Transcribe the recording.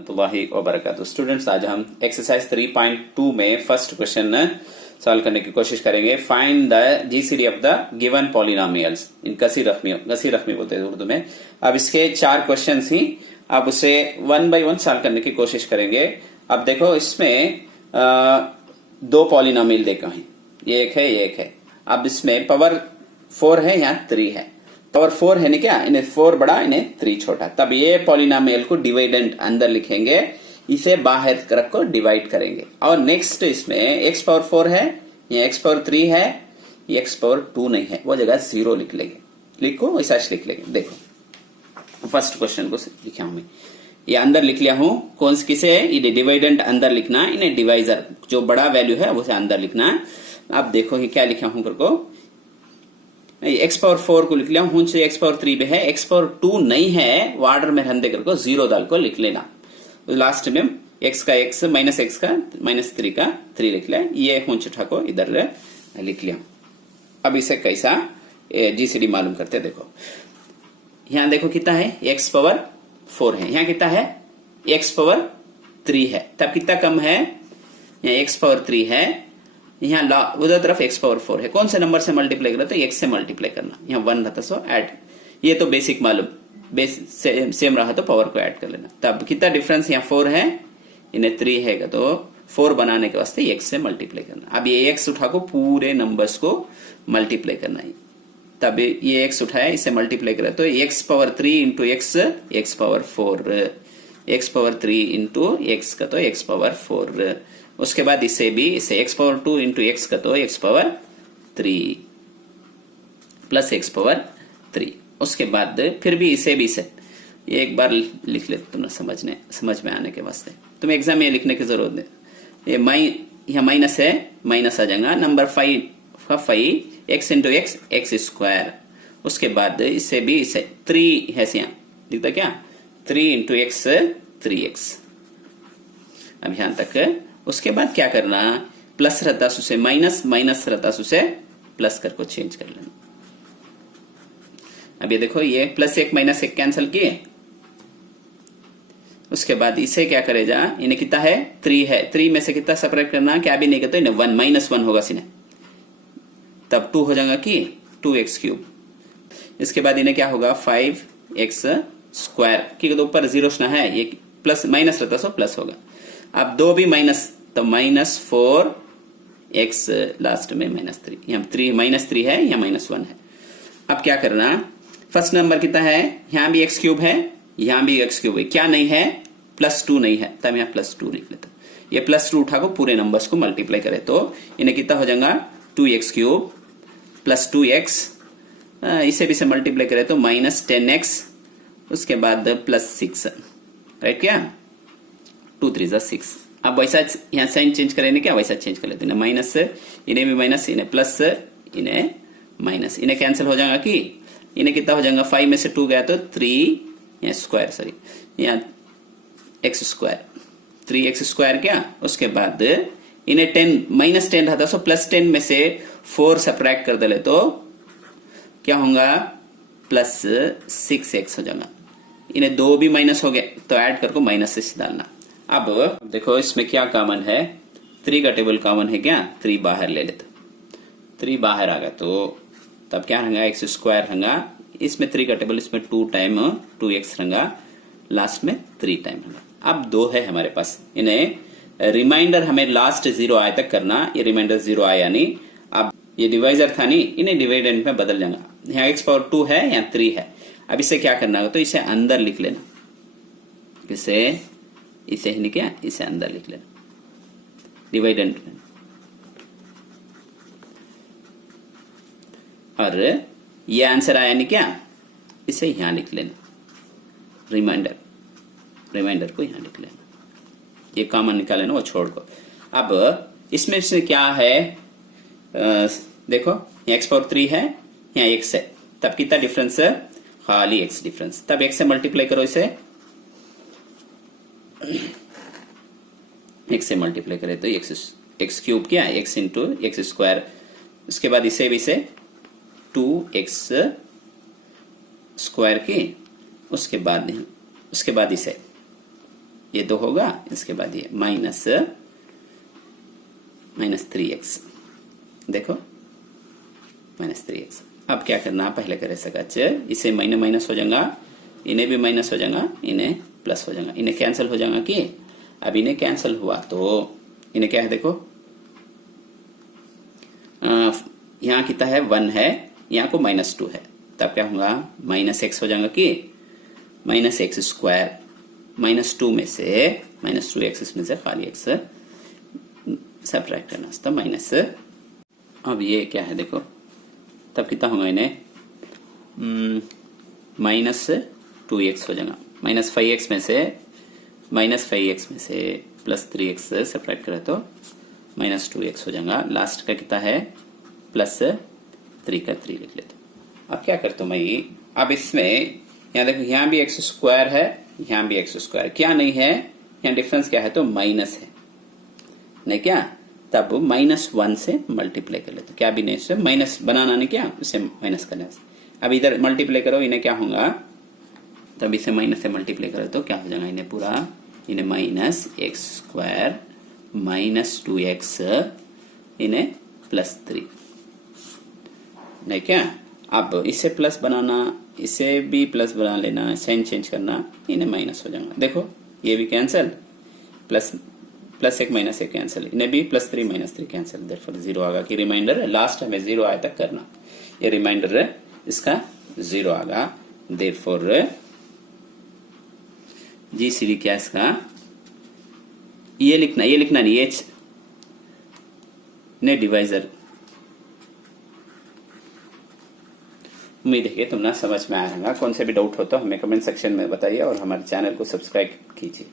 रहमतुल्लाहि व बरकातुहू। स्टूडेंट्स, आज हम एक्सरसाइज 3.2 में फर्स्ट क्वेश्चन सॉल्व करने की कोशिश करेंगे। Find the GCD of the given polynomials. इन गसी रकमी बोलते हैं उर्दू में। अब इसके 4 क्वेश्चन ही अब उसे 1 बाय 1 सॉल्व करने की कोशिश करेंगे। अब देखो, इसमें 2 पॉलिनोमियल देखो हैं, ये एक है, ये एक है। अब इसमें पावर 4 है, यहाँ 3 है। पावर 4 है ना, क्या इन्हें 4 बड़ा, इन्हें 3 छोटा। तब ये पॉलिनोमियल को डिवाइडेंट अंदर लिखेंगे, इसे बाहर रख को डिवाइड करेंगे। और नेक्स्ट इसमें x पावर 4 है, ये x पावर 3 है, ये x पावर 2 नहीं है, वो जगह 0 लिख लेंगे। लिखो ऐसा लिख लेंगे। देखो फर्स्ट क्वेश्चन को लिखा हूं मैं, ये अंदर लिख लिया हूं। कौन सी किसे, ये डिवाइडेंट अंदर लिखना, इन्हें डिवाइजर जो बड़ा वैल्यू है उसे अंदर लिखना। अब देखो ये क्या लिखा हूं करको, x पावर 4 को लिख लिया हूं, x पावर 3 पे है, x पावर 2 नहीं है, वार्डर में रहने करको 0 डाल को लिख लेना। तो लास्ट में x का x माइनस x का माइनस 3 का 3 लिख लिया। ये हूंच उठा को इधर लिख लिया। अब इसे कैसा जीसीडी मालूम करते हैं। देखो यहां देखो कितना है, x पावर 4 है, यहां कितना है, x पावर 3 है। तब कितना कम है, यहाँ x पावर 3 है, यहाँ उधर तरफ x पावर 4 है। कौन से नंबर से मल्टीप्लाई करना, तो x से मल्टीप्लाई करना। यहाँ 1 रहता सो ऐड, ये तो बेसिक मालूम, सेम रहा तो पावर को ऐड कर लेना। तब कितना डिफरेंस, यहाँ 4 है, इन्हें 3 है, तो 4 बनाने के वास्ते x से मल्टीप्लाई करना। अब ये x उठा को पूरे नंबर्स को मल्टीप्लाई करना है। तब ये x उठाया, इसे मल्टीप्लाई करा तो x power 3 into x power 4, x power 3 into x का तो x पावर 4। उसके बाद इसे भी, इसे x पावर 2 इंटू x का तो x power 3 plus x power 3। उसके बाद फिर भी इसे भी, इसे एक बार लिख ले तुम समझ में आने के वास्ते। तुम्हें एग्जाम में लिखने की जरूरत नहीं। ये यहाँ माइनस है, माइनस आ जाएगा। नंबर 5 का 5 x इंटू x स्क्वायर। उसके बाद इसे भी, इसे 3 है, यहाँ दिखता क्या, 3 इंटू x 3x। अब यहां तक। उसके बाद क्या करना, प्लस रहता से माइनस, माइनस रहता से प्लस करको चेंज कर लेना। अब ये देखो, ये प्लस 1 माइनस 1 कैंसिल किए। उसके बाद इसे क्या करेगा, इन्हें कितना है, 3 है, 3 में से कितना सेपरेट करना, क्या भी नहीं करते, इन्हें 1 माइनस 1 होगा सीने, तब 2 हो जाएगा कि 2x क्यूब। इसके बाद इन्हें क्या होगा, 5x स्क्वायर, क्योंकि तो ऊपर 0 है, ये प्लस माइनस रहता सो प्लस होगा। अब 2 भी माइनस, तो माइनस 4x लास्ट में माइनस 3, यहाँ 3 माइनस 3 है, यहाँ माइनस 1 है। अब क्या करना, फर्स्ट नंबर कितना है, यहाँ भी x क्यूब है, यहाँ भी x क्यूब है, क्या नहीं है, प्लस 2 नहीं है, तब यहाँ प्लस 2 लिख लेता। ये प्लस 2 उठा को पूरे नंबर्स को मल्टीप्लाई करे तो इन्हें कितना हो जाएगा, 2x क्यूब प्लस 2x, इसे भी से मल्टीप्लाई करे तो माइनस 10x। उसके बाद प्लस 6, राइट, क्या 2 3 6। अब वैसा यहाँ साइन चेंज करेंगे, क्या वैसा चेंज कर लेते हैं, माइनस, इन्हें भी माइनस, इन्हें प्लस, इन्हें माइनस, इन्हें कैंसिल हो जाएगा कि इन्हें कितना हो जाएगा, 5 में से 2 गया तो 3, यहाँ स्क्वायर, सॉरी यहाँ x स्क्वायर, 3x स्क्वायर क्या। उसके बाद इन्हें 10 माइनस 10 रहता, सो प्लस 10 में से 4 सब्ट्रैक्ट कर दे तो क्या होगा, प्लस 6x हो जाएगा। इन्हें 2 भी माइनस हो गए तो ऐड करको माइनस 6 डालना। अब देखो इसमें क्या कॉमन है, 3 का टेबल कॉमन है, क्या 3 बाहर ले लेते, 3 बाहर आ गया तो तब क्या रहेगा, x स्क्वायर रहेगा। इसमें 3 का टेबल, इसमें 2 टाइम 2x रहेगा, लास्ट में 3 टाइम रहेगा। अब 2 है हमारे पास, इन्हें रिमाइंडर हमें लास्ट 0 आए तक करना। ये रिमाइंडर 0 आया नहीं, अब ये डिवाइजर था नहीं, इन्हें डिवाइडेंट में बदल जाएगा। यहाँ x पावर 2 है, यहाँ 3 है। अब इसे क्या करना होगा, तो इसे अंदर लिख लेना, इसे ही क्या, इसे अंदर लिख लेना, डिवाइडेंट में। और ये आंसर आया नहीं क्या, इसे यहां लिख लेना, रिमाइंडर को यहां लिख लेना। ये कॉमन निकाले ना, वो छोड़ को। अब इसमें क्या है, देखो यहाँ x पावर 3 है, यहाँ x है, तब कितना डिफरेंस है, खाली x डिफरेंस। तब x से मल्टीप्लाई करो, इसे x से मल्टीप्लाई करे तो x क्यूब क्या, x इंटू x स्क्वायर। उसके बाद इसे भी से 2x स्क्वायर की, उसके बाद इसे ये 2 होगा, इसके बाद ये माइनस 3x, देखो -3x। अब क्या करना, पहले करे सकच, इसे माइनस हो जाएगा, इन्हें भी माइनस हो जाएगा, इन्हें प्लस हो जाएगा, इन्हें कैंसिल हो जाएगा कि अब इन्हें कैंसिल हुआ तो इन्हें क्या है, देखो यहाँ कितना है 1 है, यहाँ को -2 है, तब क्या होगा -x हो जाएगा कि -x², -2 में से -2x इसमें से खाली x सब्ट्रैक्ट करना था माइनस। अब ये क्या है देखो, तब कितना होगा, इन्हें -2x हो जाएगा, -5x में से +3x सब्ट्रैक्ट करें तो -2x हो जाएगा, लास्ट का कितना है +3 का 3 लिख लेते। अब क्या करता हूं मैं, अब इसमें यहाँ देखो, यहाँ भी x² है, यहाँ भी x², क्या नहीं है यहाँ डिफरेंस क्या है, तो माइनस है नहीं क्या, तब -1 से मल्टीप्लाई कर लेते, क्या भी नहीं, इससे माइनस बनाना नहीं क्या, उसे माइनस करना है। अब इधर मल्टीप्लाई करो, इन्हें क्या होगा, तब इसे माइनस से मल्टीप्लाई करो तो क्या हो जाएगा, इन्हें पूरा, इन्हें -x² -2x इन्हें +3 नहीं क्या। अब इसे प्लस बनाना, इसे भी प्लस बना लेना, साइन चेंज करना, इन्हें माइनस हो जाएगा, देखो ये भी कैंसिल, +1 -1 कैंसिल, इन्हें भी +3 -3 कैंसिल, देयरफॉर 0 आगा कि रिमाइंडर लास्ट हमें 0 आए तक करना, ये रिमाइंडर इसका 0 आगा, देयरफॉर GCD क्या इसका, ये लिखना नहीं, h ने डिवाइजर। उम्मीद है कि तुमने समझ में आया होगा, कौन से भी डाउट हो तो हमें कमेंट सेक्शन में बताइए और हमारे चैनल को सब्सक्राइब कीजिए।